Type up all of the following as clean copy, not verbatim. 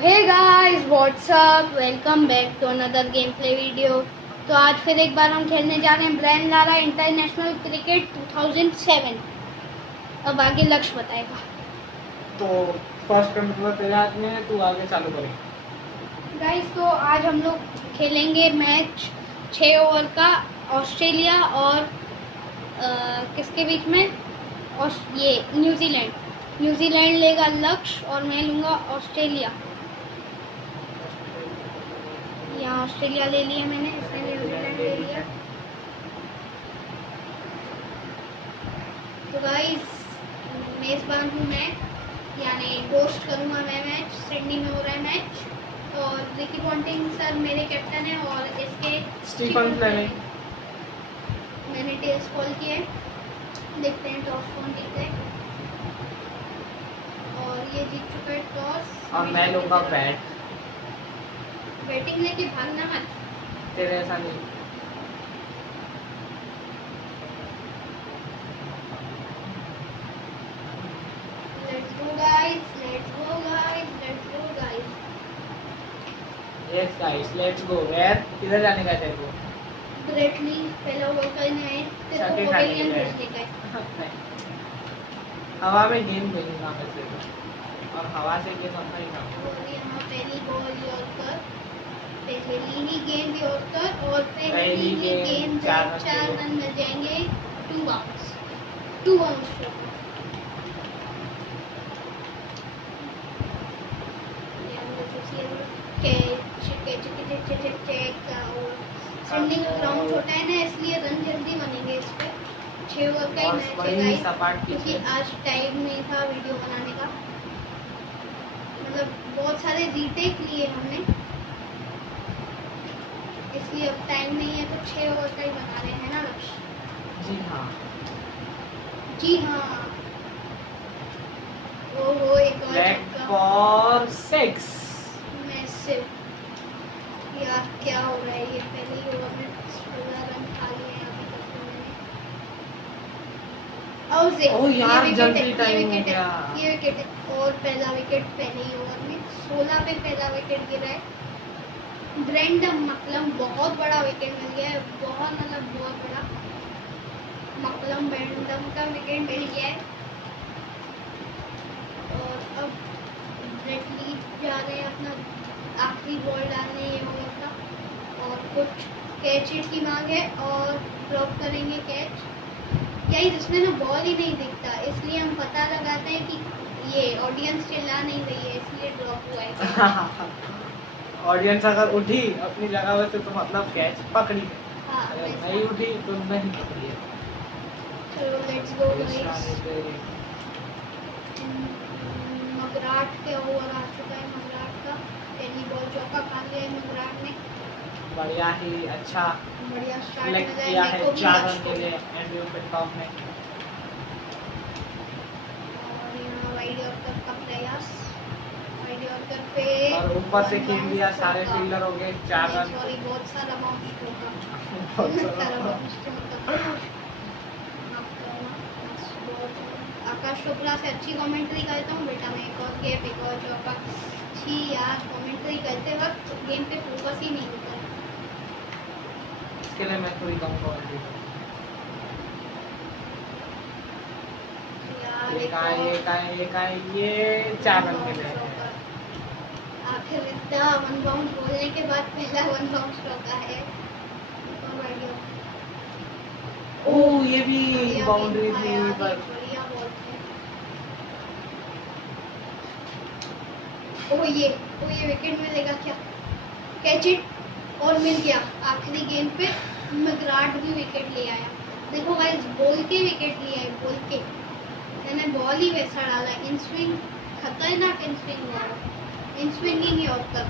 Hey guys what's up, welcome back to another gameplay video. तो आज फिर एक बार हम खेलने जा रहे हैं ब्रायन लारा इंटरनेशनल क्रिकेट 2007। अब आगे लक्ष्य बताएगा। तो फर्स्ट कंट्रोलर तेरे हाथ में है, तू आगे चालू करें। गाइस तो आज हम लोग खेलेंगे मैच 6 ओवर का, ऑस्ट्रेलिया और किसके बीच में, और ये न्यूजीलैंड लेगा लक्ष्य और मैं लूँगा ऑस्ट्रेलिया। यहाँ ऑस्ट्रेलिया ले लिया मैंने, इसने न्यूजीलैंड ले लिया। तो गाइस मेज़बान हूँ मैं, यानी होस्ट करूँगा मैं मैच। सिडनी में हो रहा है मैच और रिकी पॉन्टिंग सर मेरे कैप्टन हैं और इसके स्टीफन फ्लेमिंग। मैंने टेल्स कॉल किए, देखते हैं टॉस कौन जीते। और ये जीत चुका है टॉस और मैं लूँगा बैट। बैटिंग लेके भागना मत, तेरे ऐसा नहीं। Let's go guys, let's go guys, let's go guys. Yes guys, let's go. Where किधर जाने का है तेरे को? ब्रेटली पहला ओवर करना है, तेरे को छक्के खाने के पवेलियन लिए। भेजने का है। हवा में गेंद भेजूंगा मैं तेरे को, और हवा से गेंद अपना ही खाऊंगा। और यहाँ पहली बॉल यॉर्कर, पहली ही गेंद यॉर्कर और पहली पहली ही गेंद चार 4 रन रन मिल जाएंगे। 2 बाउंस, 2 बाउंस। स्टैंडिंग ग्राउंड छोटा है ना, इसलिए रन जल्दी बनेंगे इस पे। 6 ओवर का ही और मैच है बड़ी गाइस, सपाट क्योंकि पिच है। आज टाइम नहीं था वीडियो बनाने का। मतलब बहुत सारे रीटेक लिए हमने, इसलिए अब टाइम नहीं है तो 6 ओवर का ही बना रहे हैं ना लक्ष्य। जी हाँ। जी हाँ। ओहो एक और लेग छक्का। फॉर 6। मैसिव। यार क्या हो रहा है, ये पहले ही ओवर में 16 रन खा लिए हैं अभी तक तो मैंने। आउट से ओह यार, ये जल्दी विकेट टाइम हो है, गया। ये विकेट है। और पहला विकेट पहले ही ओवर में 16 पे पहला विकेट गिरा है। ब्रेंडम मतलब बहुत बड़ा विकेट मिल गया है, बहुत मतलब बहुत बड़ा। मकलम ब्रेंडम का विकेट मिल गया है। और अब ब्रेटली जा रहे हैं अपना आखिरी बॉल डालने ये ओवर का, और कुछ कैच हिट की मांग है और ड्रॉप करेंगे कैच। क्या इसमें ना बॉल ही नहीं दिखता, इसलिए हम पता लगाते हैं कि ये ऑडियंस चिल्ला नहीं रही है, इसलिए ड्रॉप हुआ है। ऑडियंस अगर उठी अपनी जगह से तो मतलब कैच पकड़ी, हाँ, अगर वैसा। नहीं उठी तो नहीं पकड़ी है। चलो लेट्स गो गाइस। मगराट के ओवर आ चुका है, मगराट का पहली बॉल चौका खा लिया है मगराट ने। बढ़िया ही अच्छा बढ़िया स्टार्ट सेलेक्ट मिला किया है है मेरे को भी 4 रन लक्ष्य के को। लिए एंड्रयू पिटकॉक ने। और यहाँ वाइड यॉर्कर का प्रयास, वाइड यॉर्कर पे और ऊपर से खेल दिया, bounce सारे चौका। फील्डर हो गए 4 रन। सॉरी, बहुत सारा बाउंस चौका। बहुत सारा सारा। बाउंस चौका। आकाश चोपड़ा से अच्छी कमेंट्री करता हूँ बेटा मैं, एक और गैप, एक और चौका। छी यार, कमेंट्री करते वक्त गेम पे फोकस ही नहीं होता है। इसके लिए मैं थोड़ी कम कमेंट्री यार ये एक का और ये 4 रन के लिए है। आखिर इतना 1 बाउंस बोलने के बाद पहला 1 बाउंस चौका है। और बढ़िया। ओह ये भी बढ़िया बाउंड्री था थी यार, ये पर बढ़िया बॉल थी। ये विकेट मिलेगा क्या? कैच इट और मिल गया। आखिरी गेंद पे मगराट भी विकेट ले आया। देखो गाइस, बोल के विकेट लिया है, बोल के मैंने बॉल ही वैसा डाला। इन स्विंग, खतरनाक इन स्विंग हुआ, inswinging yorker.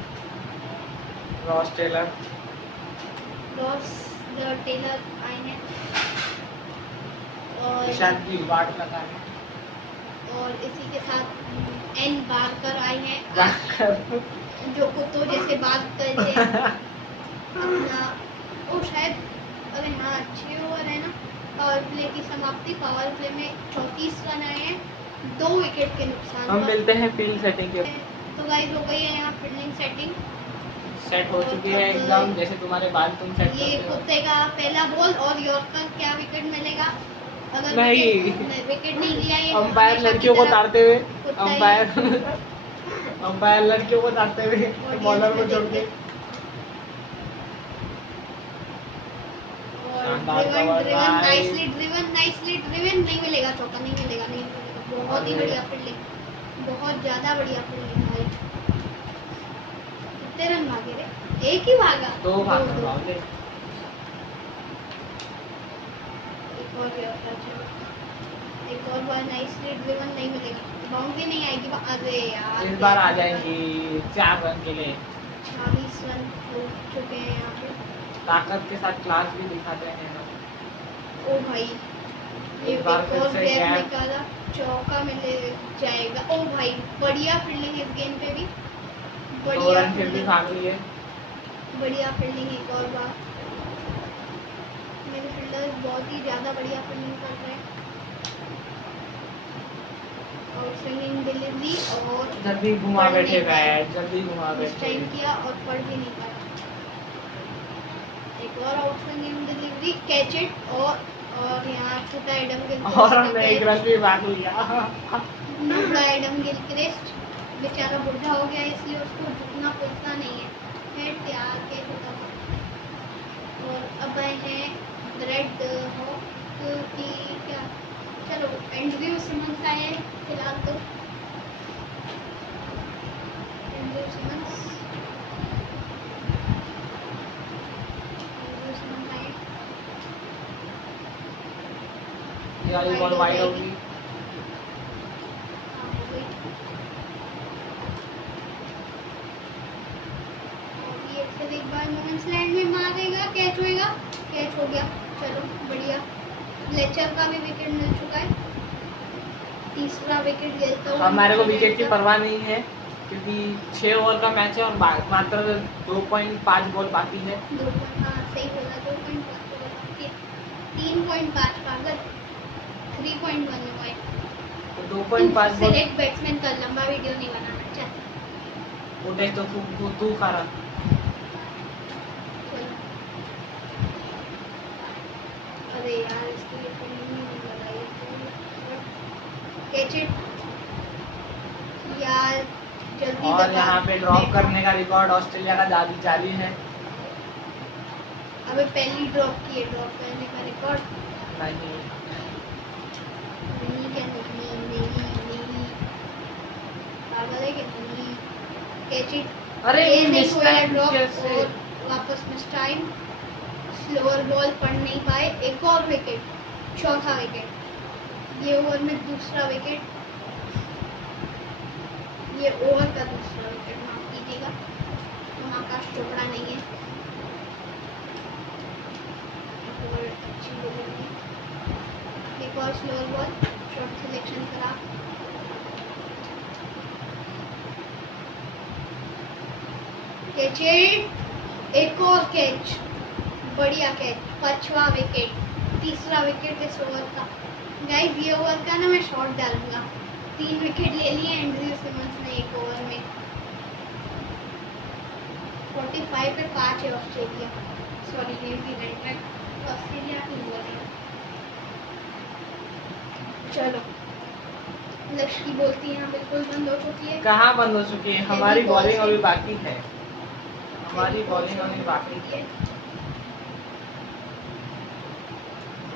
Ross Taylor Ross the Taylor आए हैं और ईशान की वाट लगा है। और इसी के साथ एन बारकर आए हैं, बाकर। जो कुत्तों जैसे बात करते हैं अपना। वो शायद, अरे हाँ, अच्छे ओवर है ना। पावर प्ले की समाप्ति, पावर प्ले में 34 रन आए हैं, 2 विकेट के नुकसान हम पर। मिलते हैं फील्ड सेटिंग के। तो गाइस हो गई है यहाँ फील्डिंग सेटिंग सेट हो चुकी है एकदम, जैसे तुम्हारे बाल तुम सेट ये करते हो। कुत्ते का पहला बॉल और यॉर्कर क्या विकेट मिलेगा? अगर नहीं। विकेट नहीं लिया ये अंपायर हमेशा की लड़कियों को तरह ताड़ते हुए, कुत्ता ही- अंपायर लड़कियों को ताड़ते हुए बॉलर को छोड़ के। शानदार cover भाई। नाइसली ड्रिवन नहीं मिलेगा चौका, नहीं मिलेगा। बहुत ही अरे। बढ़िया फील्डिंग, बहुत ज्यादा बढ़िया फील्डिंग भाई। कितने रन भागे रे? एक ही भागा। दो दो। भागे। एक और बार नाइसली ड्रिवन नहीं मिलेगा, बाउंड्री नहीं आएगी। अरे यार इस बार आ जाएंगी 4 रन के लिए। 40 रन हो चुके हैं यहाँ पे। ताकत के साथ क्लास भी दिखाते हैं ना। ओ भाई ये एक बार फिर और से गैप gap। निकाला, चौका मिले जाएगा। ओ भाई बढ़िया फील्डिंग इस गेम पे भी, 2 रन फिर भी भाग रही है। बढ़िया फील्डिंग एक और बार। मेरे फील्डर बहुत ही ज्यादा बढ़िया फील्डिंग कर रहे हैं। और स्विंगिंग डिलीवरी और जल्दी घुमा पढ़ बैठे नहीं पाए। बैट, जल्दी घुमा इस बैठे। टाइम किया और पढ़ भी नहीं पाया। एक और out swinging delivery, catch it. और यहाँ छोटा एडम गिलक्रिस्ट और हमने 1 रन भी भाग लिया। छोटा एडम गिलक्रिस्ट बेचारा बुढ़ा हो गया, इसलिए उसको झुकना पड़ता नहीं है। तैयार के छोटा। और अब आए हैं रेड हॉक की क्या, चलो एंड्रयू सिमंस आए हैं फिलहाल तो। एंड्रयू सिमंस आए। ये वाली बॉल वाइड होगी। हाँ, हो गई। और ये फिर एक बार मोमेंट्स लैंड में मारेगा, कैच होएगा, कैच हो गया। चलो बढ़िया। फ्लेचर का भी विकेट मिल चुका है, तीसरा विकेट गिरता हुआ। हमारे को विकेट की परवाह नहीं है क्योंकि 6 ओवर का मैच है और मात्र 2.5 बॉल बाकी है। हाँ सही बोला, 2.5 ओवर बाकी है। 3.5 पागल, 3.1 हुआ है। तो 2.5 बॉल। सिलेक्ट बैट्समैन का लंबा वीडियो नहीं बनाना चाहता। वो टेस्ट तो तू खा रहा। चलो। अरे यार इसके लिए फील्डिंग नहीं लगाई। कैच इट यार, जल्दी और दबा। यहाँ पे ड्रॉप करने का रिकॉर्ड ऑस्ट्रेलिया का जारी है। अबे पहली ड्रॉप की है, ड्रॉप करने का रिकॉर्ड नहीं। नहीं क्या, नहीं पागल है कि नहीं। Catch it. अरे ये नहीं मिस हुआ टाइम ड्रॉप कैसे? और वापस मिस टाइम। स्लोअर बॉल पढ़ नहीं पाए। एक और विकेट, चौथा विकेट। ये ओवर में दूसरा विकेट, ये ओवर का दूसरा विकेट, माफ कीजिएगा। तो आकाश चोपड़ा नहीं है। एक और अच्छी डिलीवरी, एक और स्लोअर बॉल, शॉर्ट सिलेक्शन करा। कैच इट, एक और कैच, बढ़िया कैच, 5वां विकेट, तीसरा विकेट इस ओवर का। गाइस ये ओवर का ना मैं शॉट डालूंगा। 3 विकेट ले लिए एंड्रयू सिमंस ने एक ओवर में। 45 पे 5 है ऑस्ट्रेलिया, सॉरी न्यूजीलैंड है, ऑस्ट्रेलिया की ओवर है। चलो लक्ष्य की बोलती यहाँ बिल्कुल बंद हो चुकी है। कहाँ बंद हो चुकी है? हमारी बॉलिंग अभी बाकी है। हमारी बॉलिंग अभी बाकी है।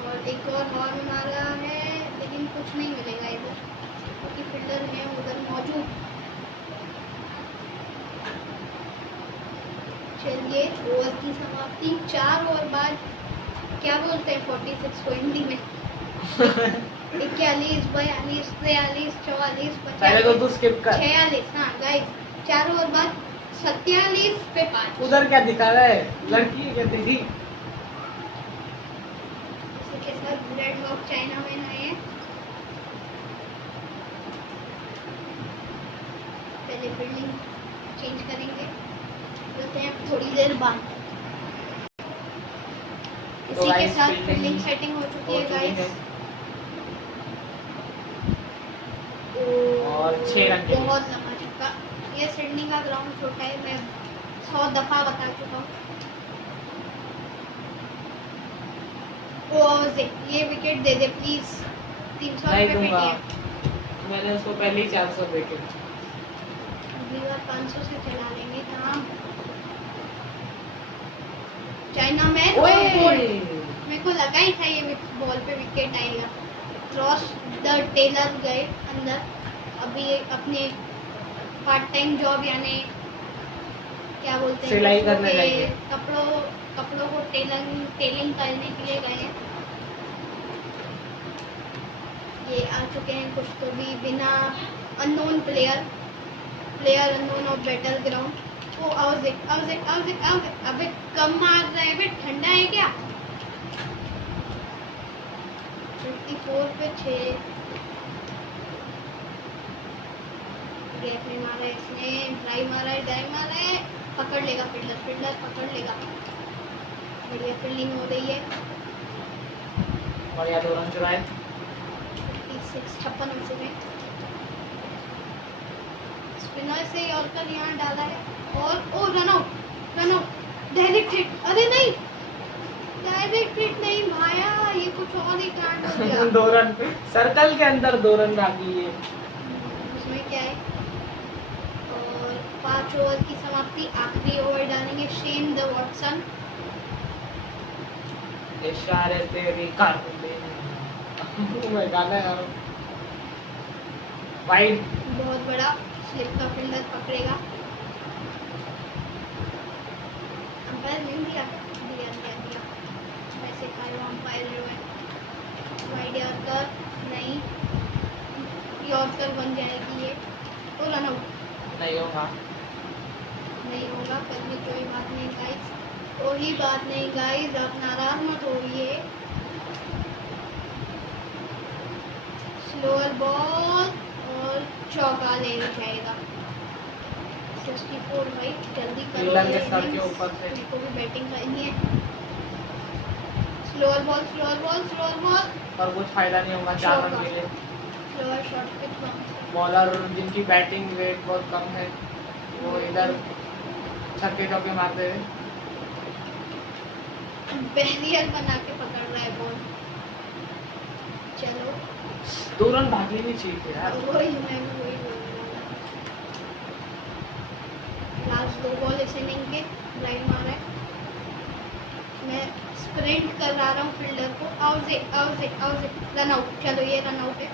और एक और हॉर्न मारा है, लेकिन कुछ नहीं मिलेगा इधर क्योंकि फील्डर है उधर मौजूद। चलिए ओवर की समाप्ति। 4 ओवर बाद क्या बोलते हैं 46 को हिंदी में? 41, 42, 43, 44, पहले तो तू 45, स्किप कर। 46। हाँ गाइस 4 ओवर बाद 47 पे 5। उधर क्या दिखा रहा है? लड़की है क्या तेरी? इसी के साथ रेड हॉक चाइना में आए हैं। पहले फील्डिंग चेंज करेंगे, बोलते हैं थोड़ी देर बाद। इसी के guys, साथ fielding फील्डिंग सेटिंग हो चुकी है गाइस। और 6 रन के लिए। बहुत लंबा छक्का, ये सिडनी का ग्राउंड छोटा है, मैं 100 दफा बता चुका हूँ। ये विकेट दे दे प्लीज। 300 नहीं रुपए दूंगा, पेटीएम। मैंने उसको पहले ही 400 देखे। अगली बार 500 से चला लेंगे काम। चाइना मैन और बोल्ड। मेरे को लगा ही था ये बॉल पे विकेट आएगा। क्रॉस द टेलर गए अंदर। अभी अपने पार्ट टाइम जॉब यानी क्या बोलते हैं, सिलाई बच्चों करने के लगे। कपड़ों को टेलिंग करने के लिए गए हैं। ये आ चुके हैं कुछ तो भी बिना unknown player unknown of battleground. ओ आउट। अबे कम मार रहा है बे, ठंडा है क्या? 54 पे 6 गैप में मारा है इसने। ड्राइव मारा है, पकड़ लेगा फील्डर पकड़ लेगा। बढ़िया फील्डिंग हो रही है। बढ़िया 2 रन चुराए। 56 हो चुके हैं। स्पिनर से यॉर्कर यहाँ डाला है और ओ रन आउट। Direct hit. अरे नहीं, डायरेक्ट हिट नहीं भाया, ये कुछ और ही कांड हो गया। 2 रन सर्कल के अंदर 2 रन बाकी है। उसमें क्या है? और 5 ओवर की समाप्ति। आखिरी ओवर डालेंगे शेन द वॉटसन। इशारे तेरी कानून मैं गाना यार। वाइड बहुत बड़ा स्लिप का फील्डर पकड़ेगा। अंपायर नहीं दिया। वैसे खाएगा अंपायर जो है। वाइड यॉर्कर नहीं, यॉर्कर बन जाएगी ये। तो रन आउट नहीं होगा। नहीं होगा, फिर भी कोई बात नहीं गाइस, कोई बात नहीं गाइस, आप नाराज मत होइए। स्लोअर बॉल और चौका ले जाएगा। 64 भाई जल्दी करो। फील्डर के सर के ऊपर से। मेरे को भी बैटिंग करनी है। स्लोअर बॉल पर कुछ फायदा नहीं होगा 4 रन के लिए। Slower shot pitch. बॉलर जिनकी बैटिंग वेट बहुत कम है वो इधर छक्के चौके मारते हुए बैरियर बना के पकड़ रहा है बॉल। चलो 2 रन भागने नहीं चाहिए थे यार। वही मैं भी वही बोल रहा था। लास्ट 2 बॉल इस इनिंग के लाइन मारा है। मैं स्प्रिंट करवा रहा हूँ फील्डर को। Out run out. चलो ये रन आउट है,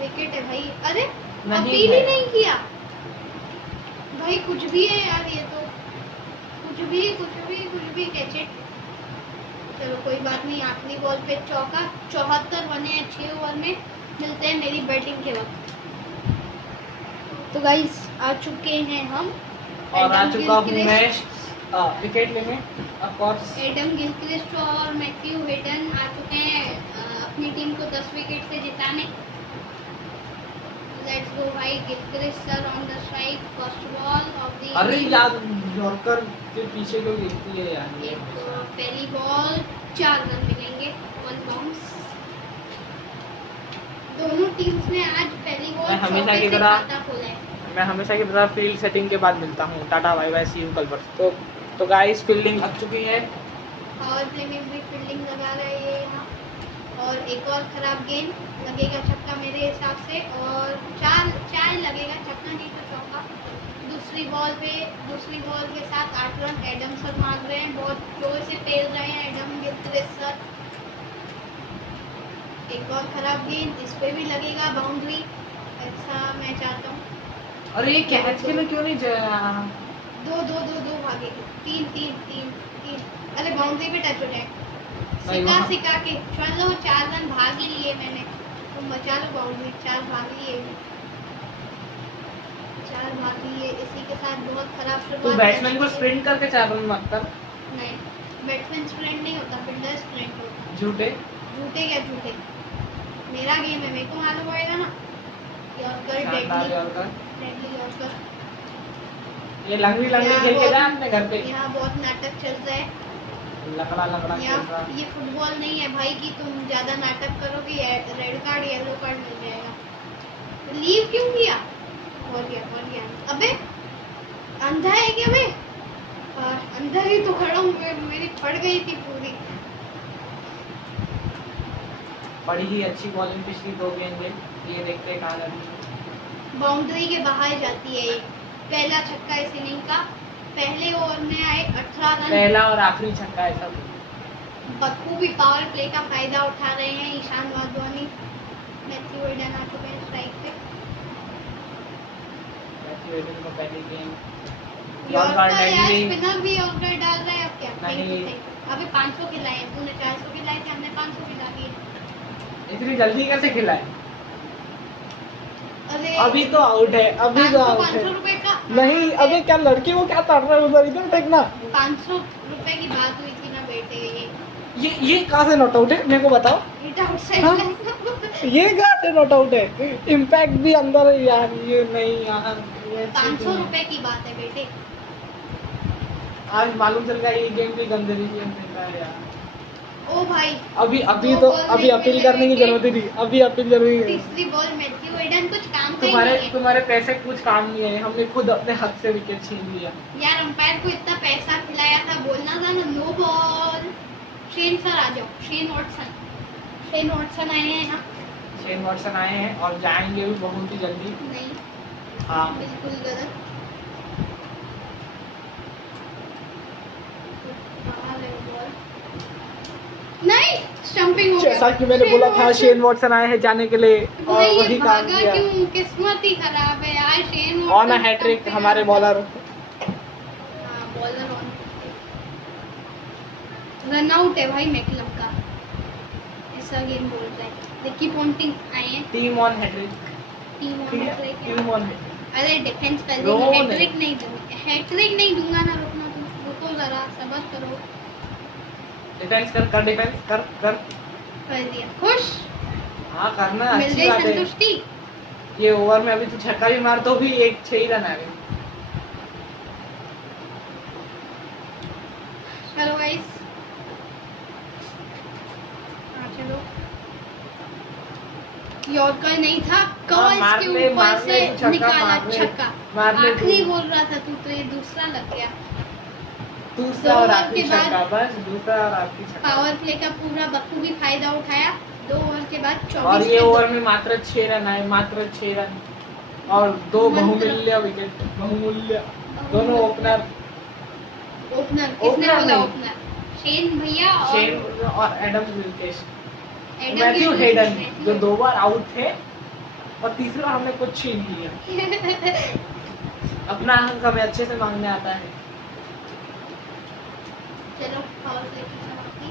विकेट है भाई। अरे अपील ही नहीं किया भाई। कुछ भी है यार, ये तो कुछ भी कैच इट। चलो कोई बात नहीं। आखिरी बॉल पे चौका। 74 बने हैं 6 ओवर में। मिलते हैं मेरी बैटिंग के वक्त। तो गाइस आ चुके हैं हम और आ चुका हूँ मैं विकेट लेने ऑफ कोर्स। एडम गिलक्रिस्ट और मैथ्यू हेडन आ चुके हैं अपनी टीम को 10 विकेट से जिताने। लेट्स गो भाई। Gilchrist sir on the strike. First ball of the. अरे यार यॉर्कर के पीछे कोई गिरती है यार। ये पहली बॉल 4 रन मिलेंगे। 1 बाउंस। दोनों टीम्स ने आज पहली बॉल मैं हमेशा चौके की से तरह खाता खोला है। मैं हमेशा की तरह फील्ड सेटिंग के बाद मिलता हूँ। Tata bye bye, see you कल पर। तो गाइस फील्डिंग लग चुकी है और प्ले में भी फील्डिंग लगा रहा है ये यहाँ। और एक और खराब गेंद लगेगा छक्का मेरे हिसाब से। और 4 लगेगा, छक्का नहीं तो चौका। दूसरी बॉल के साथ 8 रन एडम सर मार रहे हैं। बहुत जोर से पेल रहे हैं एडम गिलक्रिस्ट सर। एक और खराब गेंद, इस पे भी लगेगा बाउंड्री। ऐसा मैं चाहता हूँ। अरे ये कैच के लिए क्यों नहीं जाया? 2 भागे। 3 अरे बाउंड्री पे टच हो जाए। सिका के चलो 4 रन भाग ही लिए मैंने। तुम बचा लो बाउंड्री। 4 भाग लिए। इसी के साथ बहुत खराब शुरुआत। तो बैट्समैन को स्प्रिंट करके 4 रन मारता। नहीं, बैट्समैन स्प्रिंट नहीं होता, फील्डर स्प्रिंट होता। झूठे क्या झूठे? मेरा गेम है, मेरे को मालूम पड़ेगा ना। Yorker deadly yorker. ये लंगड़ी खेल के जा अपने घर पे। यहाँ बहुत नाटक चल रहा है। लकड़ा खेल रहा। ये फुटबॉल नहीं है भाई कि तुम ज्यादा नाटक करोगे रेड कार्ड येलो कार्ड मिल जाएगा। लीव क्यों किया? और गया। अबे अंधा है क्या मैं? और अंदर ही तो खड़ा हूँ मैं, मेरी पड़ गई थी पूरी। बड़ी ही अच्छी बॉलिंग पिछली 2 गेंदें, ये देखते हैं कहाँ जाती है। बाउंड्री के बाहर जाती है ये। पहला छक्का इस इनिंग का। पहले ओवर में आए 18 रन। पहला और आखिरी छक्का है सब। बखूबी पावर प्ले का फायदा उठा रहे हैं ईशान वाधवानी। मैथ्यू वेडन आ चुके हैं स्ट्राइक पे। मैथ्यू वेडन को पहली गेंद यॉर्कर यार, स्पिनर भी यॉर्कर डाल रहा है। अब क्या? नहीं। अभी 500 खिलाए हैं, तूने 400 खिलाए थे, हमने 500 खिला दिए। इतनी जल्दी कैसे खिलाए? अरे अभी तो आउट है, अभी तो आउट 500 है। रुपए का। नहीं, अबे क्या लड़के वो क्या तड़ रहा है उधर, इधर देखना। 500 रुपए की बात हुई थी ना बेटे। ये कहाँ से नॉट आउट है, मेरे को बताओ। इट आउटसाइड हाँ? लाइन। ये कहाँ से नॉट आउट है? इम्पैक्ट भी अंदर है यार, ये नहीं यार। 500 रुपए की बात है बेटे। आज मालूम चल गया ये गेम भी गंदे गेम देता है यार। ओ भाई, अभी दो तो बॉल अभी नहीं अपील मिले करने की विकेट। जरूरत ही नहीं, अभी अपील जरूरी है। तीसरी बॉल मैथ्यू वेडन कुछ काम का ही नहीं है। तुम्हारे पैसे कुछ काम नहीं है, हमने खुद अपने हाथ से विकेट छीन लिया। यार अंपायर को इतना पैसा खिलाया था, बोलना था ना नो बॉल। शेन सर आ जाओ, शेन वॉटसन आए हैं यहाँ। शेन वॉटसन आए हैं और जाएंगे भी बहुत ही जल्दी। नहीं, हाँ, बिल्कुल गलत। बाहर है बॉल। नहीं, स्टंपिंग हो गया। जैसा कि मैंने बोला था, शेन वॉटसन आए हैं जाने के लिए और भाई ये वही काम भागा किया। क्यों? किस्मत ही खराब है यार। शेन ऑन अ हैट्रिक हमारे बॉलर। हाँ, बॉलर ऑन। रन आउट है भाई मैकलम का, ऐसा गेम बोलता है। रिकी पॉन्टिंग आए हैं। Team on hat trick. Team on ठीक है, हैट्रिक है। Team on hat trick. अरे डिफेंस कर रो देंगे, नहीं। हैट्रिक नहीं दूंगा ना। रुकना तुम, रुको जरा, सब्र करो। डिफेंस कर डिफेंस कर। कर दिया, खुश? हाँ, करना मिल अच्छी गई बात है। संतुष्टि। ये ओवर में अभी तो छक्का भी मार तो भी 6 ही रन आ गए। चलो गाइस, हाँ चलो। यॉर्कर नहीं था, कवर्स मार के ले, ऊपर मार से ले, छक्का निकाला मार ले, छक्का। मार ले आखिरी तू। बोल रहा था तू, तो ये दूसरा लग गया। दूसरा दो और ओवर आखिरी के बाद छक्का, बस दूसरा और आखिरी छक्का। पावर प्ले का पूरा बखूबी फायदा उठाया। 2 ओवर के बाद 24 और ये के ओवर में मात्र 6 रन आए, मात्र 6 रन और 2 बहुमूल्य विकेट। बहुमूल्य दोनों ओपनर किसने ओपनर बोला नहीं। ओपनर? शेन भैया शेन और और एडम विल्केश। एडम मैथ्यू गिल- हेडन मैथ्यू जो 2 बार आउट थे और तीसरा हमने कुछ छीन लिया। अपना हक हमें अच्छे से मांगने आता है। चलो पावर प्ले की समाप्ति।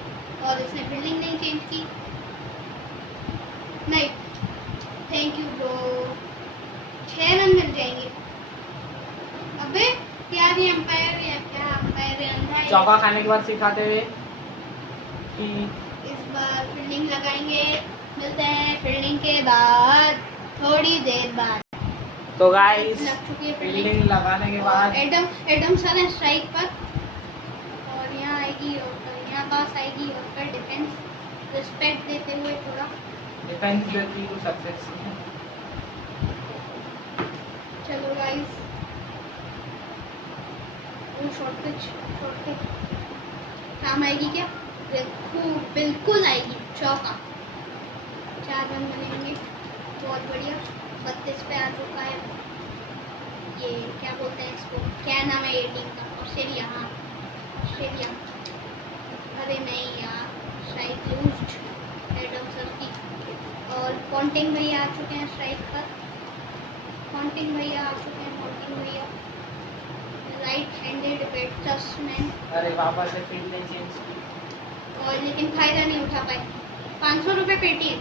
और इसने फील्डिंग नहीं चेंज की। नहीं, थैंक यू ब्रो। 6 रन मिल जाएंगे। अबे यार, ये अंपायर है क्या? अंपायर है अंधा है। चौका खाने के बाद सिखाते हुए कि इस बार फील्डिंग लगाएंगे। मिलते हैं फील्डिंग के बाद, थोड़ी देर बाद। तो गाइस लग चुकी है फील्डिंग लगाने के बाद एडम सर है स्ट्राइक पर। और यहाँ आएगी और यहाँ पास आएगी और डिफेंस रिस्पेक्ट देते हुए थोड़ा। डिफेंस जो की सक्सेस है। चलो गाइस, वो शॉर्ट पिच काम आएगी क्या? देखो, बिल्कुल आएगी। चौका, 4 रन बनेंगे। बहुत बढ़िया। 32 पे आ चुका है। ये क्या बोलते हैं इसको, क्या नाम है ये टीम का? ऑस्ट्रेलिया। हाँ, ऑस्ट्रेलिया। अरे नहीं यार, स्ट्राइक लूज एडम सर की। और पॉन्टिंग भैया आ चुके हैं स्ट्राइक पर। पॉन्टिंग भैया आ चुके हैं। पॉन्टिंग भैया राइट हैंडेड बैट्समैन। अरे वापस से फील्ड ने चेंज की और लेकिन फायदा नहीं उठा पाए। 500 रुपये पेटीएम।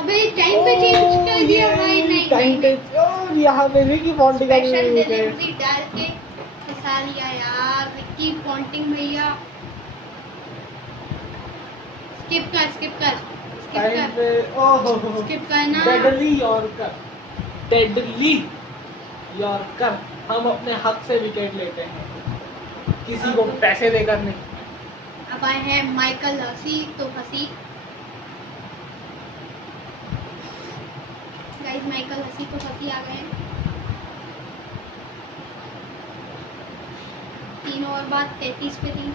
अबे टाइम पे चेंज कर दिया भाई। नहीं टाइम पे और यहाँ पे विकी पॉन्टिंग स्पेशल डिलीवरी डाल के फंसा लिया यार विकी पॉन्टिंग भैया। स्किप कर टाइम पे ओहो स्किप करना। डेडली यॉर्कर हम अपने हक से विकेट लेते हैं, किसी को पैसे देकर नहीं। अब आए हैं माइकल हसी तो हसी। गाइस माइकल हंसी तो फंसी आ गए हैं। 3 ओवर बाद 33 पे 3।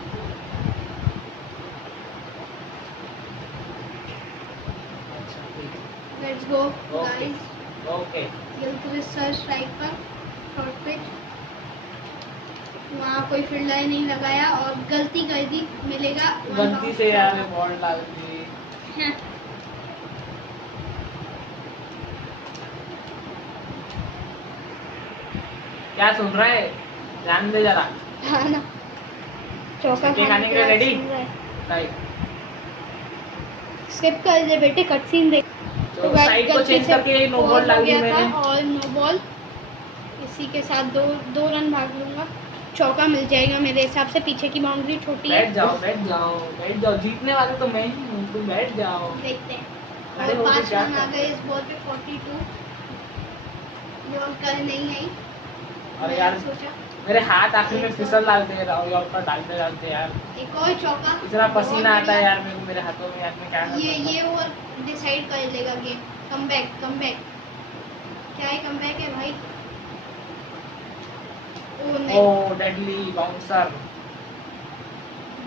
Let's go guys. Okay Gilchrist sir strike पर शॉर्ट पिच, वहाँ कोई फील्डर नहीं लगाया और गलती कर दी, मिलेगा गलती से यार बॉल डाल दी। क्या सुन रहा है, ध्यान दे जरा। हाँ ना, चौका खाने के लिए रेडी। राइट, स्किप कर दे बेटे, कट सीन देख। तो साइड को चेंज करके नो बॉल डाल दी मैंने और नो बॉल, इसी के साथ दो रन भाग लूंगा, चौका मिल जाएगा मेरे हिसाब से। पीछे की बाउंड्री छोटी है। बैठ जाओ, जीतने वाले तो मैं ही हूँ, तुम बैठ जाओ। देखते हैं। और 5 रन आ गए इस बॉल पे। 42 यॉर्कर नहीं आई। अरे यार सोचा मेरे हाथ आखिर में फिसल डालते रहा हूँ यॉर्कर डालते डालते यार। एक और चौका, इतना पसीना आता है यार मेरे को मेरे हाथों में, यार मैं क्या कर सकता हूँ। ये ओवर डिसाइड कर लेगा गेम। कमबैक क्या है, कमबैक है भाई। ओ नहीं, ओ डेडली बाउंसर।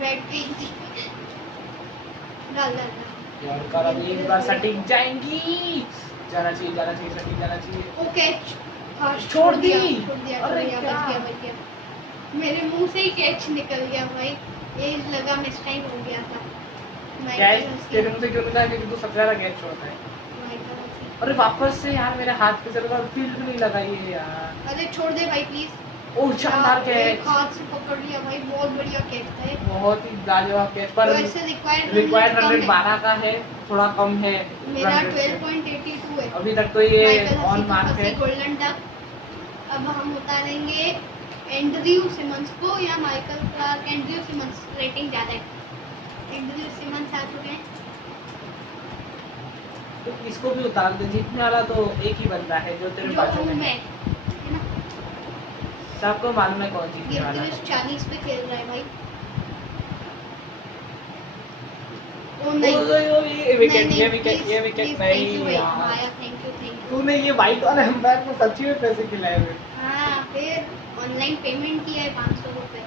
बैट पे डाल यॉर्कर अब एक बार सटीक जाएंगी, जाना चाहिए सटीक जाना चाहिए। ओ कैच, हाँ छोड़ दी। अरे बच गया। मेरे मुंह से ही कैच निकल गया भाई, एज लगा, मिस टाइम हो गया था। कैच तेरे मुंह से क्यों निकला, क्योंकि तू सबसे ज्यादा कैच छोड़ता है। अरे वापस से यार मेरे हाथ पे चल रहा, फील्ड भी नहीं लगाई है यार। अरे छोड़ दे भाई प्लीज। ओह शानदार कैच, हाथ से पकड़ लिया भाई, बहुत बढ़िया कैच था। बहुत ही लाजवाब कैच। पर वैसे रिक्वायर्ड रन रेट 12 का है, थोड़ा कम है। मेरा 12.82 है अभी तक तो ये ऑन मार्क है। Golden duck. अब हम उतारेंगे एंड्रयू सिमंस को या Michael Clarke. Andrew Symonds rating ज़्यादा है। एंड्रयू सिमंस आ चुके हैं। तो इसको भी उतार दे, जीतने वाला तो एक ही बंदा है जो तेरे बाजू में है। सबको मालूम है कौन जीतने वाला है। 40 पे खेल रहा है भाई। ओ नहीं, ये विकेट नहीं यार। Thank you. तूने ये वाइट वाले एम्पायर को सच्ची में पैसे खिलाए हुए। हाँ, फिर ऑनलाइन पेमेंट किया है 500 रुपए।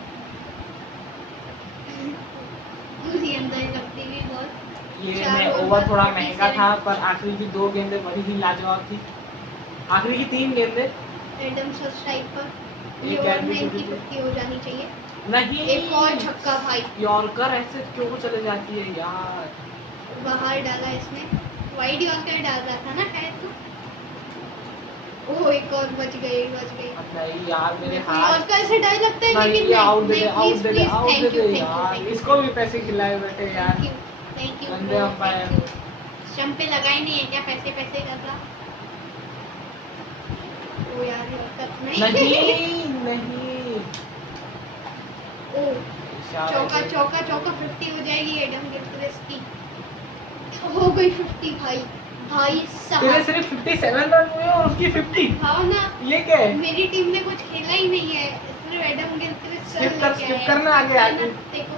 मुझे अंदर लगती भी बहुत। ये मैं ओवर थोड़ा महंगा था, पर आखिरी की 2 गेंदें बड़ी ही लाजवाब थी। आखिरी की 3 गेंदें एडम स्ट्राइक पर। ये एक ओवर में गेंद इनकी 50 हो जानी चाहिए। नहीं, एक और छक्का भाई। यॉर्कर ऐसे क्यों चले जाती है यार। बाहर डाला इसने, वाइड यॉर्कर डाल रहा था ना शायद तो। ओह एक और बच गई। नहीं यार मेरे हाथ यॉर्कर से डर लगता है, लेकिन नहीं, आउट दे थैंक यू यार। इसको भी पैसे खिलाए बैठे यार। Thank you. गंदे अंपायर। स्टंप पे लगाए नहीं है क्या, पैसे कर रहा। ओ यार यॉर्कर नहीं ओ चौका 50 हो जाएगी एडम गिलक्रिस्ट की। हो गई 50 भाई साहब। तेरे सिर्फ 57 रन हुए और उसकी 50। हाँ ना, ये क्या है? मेरी टीम ने कुछ खेला ही नहीं है, सिर्फ एडम गिलक्रिस्ट स्किप करना आगे देखो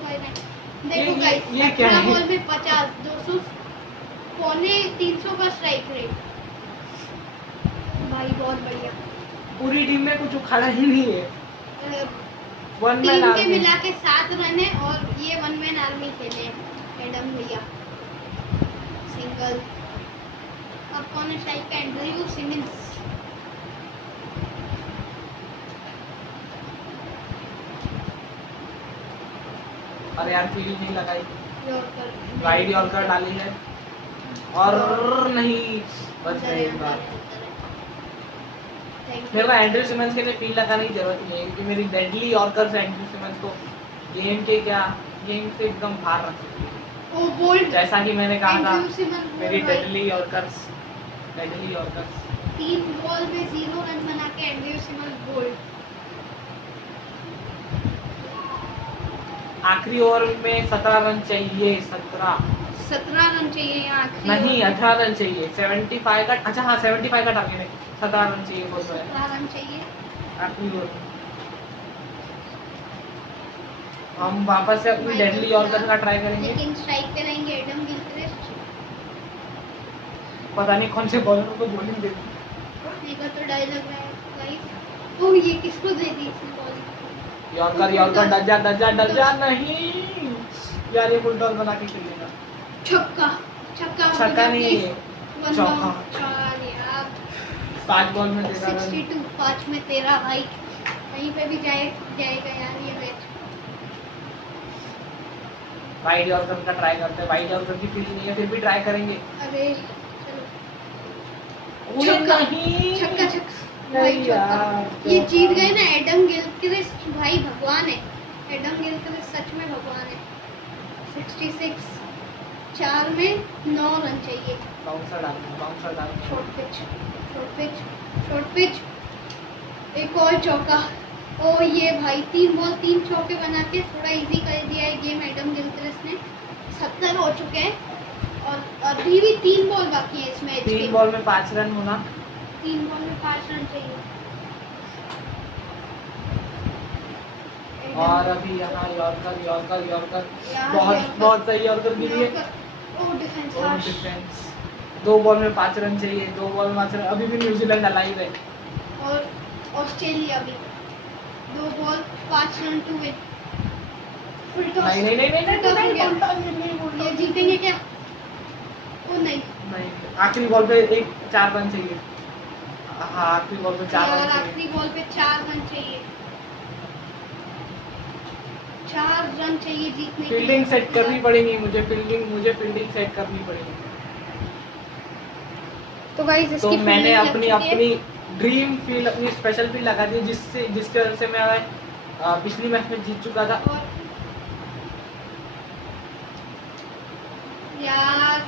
गाइस, ये क्या है? बॉल में 50, 200, पौने 300 का स्ट्राइक रेट भाई, बहुत बढ़िया। पूरी टीम में कुछ उखाड़ा ही नहीं है। वन मैन टीम के आर्मी मिला के 7 रन है और ये 1 मैन आर्मी खेले एडम भैया। सिंगल। अब कौन है स्ट्राइक पे? Andrew Symonds. अरे यार फील्ड नहीं लगाई, यॉर्कर वाइड यॉर्कर डाली है और नहीं बच गई एक बार। मेरे को एंड्रयू सिमंस के लिए फील्ड लगाने की जरूरत नहीं है, क्योंकि मेरी डेडली यॉर्कर से एंड्रयू सिमंस को गेम से एकदम बाहर रख सकती है। ओ बोल्ड, जैसा कि मैंने कहा था, एंड्रयू सिमंस मेरी बोल्ड भाई। डेडली यॉर्कर्स 3 बॉल में 0 रन बना के एंड्रयू सिमंस बोल्ड। आखिरी ओवर में 17 रन चाहिए। 17 रन चाहिए यहाँ नहीं 18 रन चाहिए। 75 का, अच्छा हाँ 75 का टारगेट है। 17 रन चाहिए बोल रहा है 17 रन चाहिए। आखिरी ओवर में। हम वापस से अपनी डेडली यॉर्कर का ट्राई करेंगे। लेकिन स्ट्राइक पे रहेंगे एडम गिलक्रिस्ट। पता नहीं कौन से बॉलर को बॉलिंग दे। एक तो डायलॉग है गाइस। ओ ये किसको दे दी इसने बॉल? यॉर्कर डर जा नहीं यार, ये फुल टॉस बना के खेलेगा। छक्का छक्का छक्का नहीं है, चौका। चार यार। 5 बॉल में 13 रन। 62 5 में 13 भाई, कहीं पे भी जाएगा यार ये मैच। वाइड यॉर्कर का ट्राई करते हैं, वाइड यॉर्कर की फील्ड नहीं है फिर भी ट्राई करेंगे। अरे चलो छक्का छक्का भाई नहीं चौका। यार, ये जीत चौका। गए ना एडम गिलक्रिस्ट, भाई भगवान है। एडम गिलक्रिस्ट सच में भगवान है। 66 4 में 9 रन चाहिए। बाउंसर डाल। शॉर्ट पिच एक और चौका। ओ ये भाई 3 बॉल 3 चौके बना के थोड़ा इजी कर दिया है गेम एडम गिलक्रिस्ट ने। 70 हो चुके हैं और अभी भी 3 बॉल बाकी है इस मैच के। 3 बॉल में 5 रन होना। 3 बॉल में 5 रन चाहिए। और अभी यहाँ यॉर्कर यार, बहुत सही यॉर्कर गिरी है। ओ डिफेंस और हार्श। डिफेंस 2 बॉल में 5 रन चाहिए, 2 बॉल में 5 रन। अभी भी न्यूजीलैंड अलाइव है। और ऑस्ट्रेलिया भी 2 ball 5 run to win. Full toss नहीं ये जीतेंगे क्या? ओ नहीं आखिरी बॉल पे 4 रन चाहिए। हाँ आखिरी बॉल पे 4 यार रन चाहिए। आखिरी बॉल पे 4 रन चाहिए। 4 रन चाहिए जीतने के लिए। फील्डिंग सेट करनी पड़ेगी मुझे फील्डिंग सेट करनी पड़ेगी। तो गाइस तो इसकी मैंने fielding अपनी लग चुकी है। ड्रीम फील्ड, अपनी स्पेशल फील्ड लगा दी जिसकी वजह से मैं पिछली मैच में जीत चुका था। और यार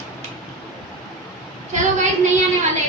चलो गाइस नहीं आने वाले